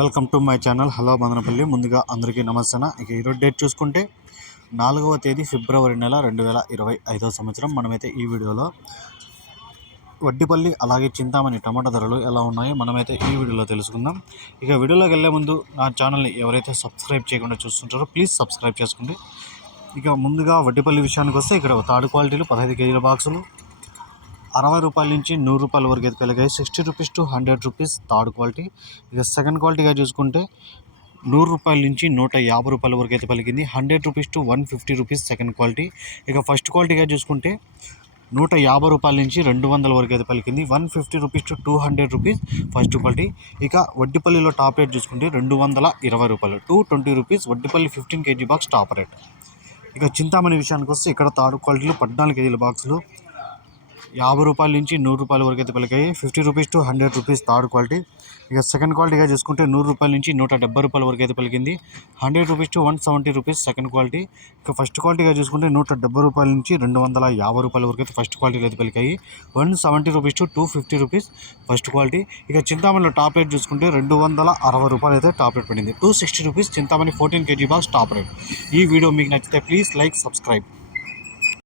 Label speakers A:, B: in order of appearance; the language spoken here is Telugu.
A: Welcome to my channel. Hello Madanapalli. ముందుగా అందరికీ నమస్తే ఇక ఈరోజు డేట్ చూసుకుంటే నాలుగవ తేదీ ఫిబ్రవరి నెల రెండు వేల ఇరవై ఐదవ సంవత్సరం. మనమైతే ఈ వీడియోలో వడ్డిపల్లి అలాగే చింతామణి టమాటా ధరలు ఎలా ఉన్నాయో మనమైతే ఈ వీడియోలో తెలుసుకుందాం. ఇక వీడియోలోకి వెళ్ళే ముందు నా ఛానల్ని ఎవరైతే సబ్స్క్రైబ్ చేయకుండా చూస్తుంటారో ప్లీజ్ సబ్స్క్రైబ్ చేసుకోండి. ఇక ముందుగా వడ్డిపల్లి విషయానికి వస్తే ఇక్కడ థర్డ్ క్వాలిటీలు పదహైదు కేజీల బాక్సులు అరవై రూపాయల నుంచి నూరు రూపాయల వరకు అయితే కలిగాయి. Sixty rupees to hundred rupees third quality. ఇక సెకండ్ క్వాలిటీగా చూసుకుంటే నూరు రూపాయల నుంచి నూట యాభై రూపాయల వరకు అయితే పలికింది hundred rupees to one fifty rupees second quality. ఇక ఫస్ట్ క్వాలిటీగా చూసుకుంటే నూట యాభై రూపాయల నుంచి రెండు వందల వరకు అయితే పలికింది one fifty rupees to two hundred rupees first quality. ఇక వడ్డిపల్లిలో టాప్ రేట్ చూసుకుంటే రెండు వందల ఇరవై రూపాయలు. Two twenty rupees Vaddipalli fifteen KG box top rate. ఇక చింతామణి విషయానికి వస్తే ఇక్కడ థర్డ్ క్వాలిటీలో పద్నాలుగు కేజీల బాక్సులు. యాభై రూపాయల నుంచి నూరు రూపాయల వరకు అయితే పలికాయి fifty rupees to hundred rupees third quality. ఇక సెకండ్ క్వాలిటీగా చూసుకుంటే నూరు రూపాయల నుంచి నూట డెబ్బై రూపాయల వరకు అయితే పలికింది hundred rupees to one seventy rupees second quality. ఇక ఫస్ట్ క్వాలిటీగా చూసుకుంటే నూట డెబ్బై రూపాయల నుంచి రెండు వందల యాభై రూపాయల వరకు అయితే ఫస్ట్ క్వాలిటీలో అయితే పలికాయి one seventy rupees to two fifty rupees first quality. ఇక చింతామణిలో టాప్ రేట్ చూసుకుంటే రెండు వందల అరవై రూపాయలు అయితే టాప్ రేట్ పడింది. Two sixty rupees Chintamani fourteen KG box top rate. ఈ వీడియో మీకు నచ్చితే ప్లీజ్ లైక్ సబ్స్క్రైబ్.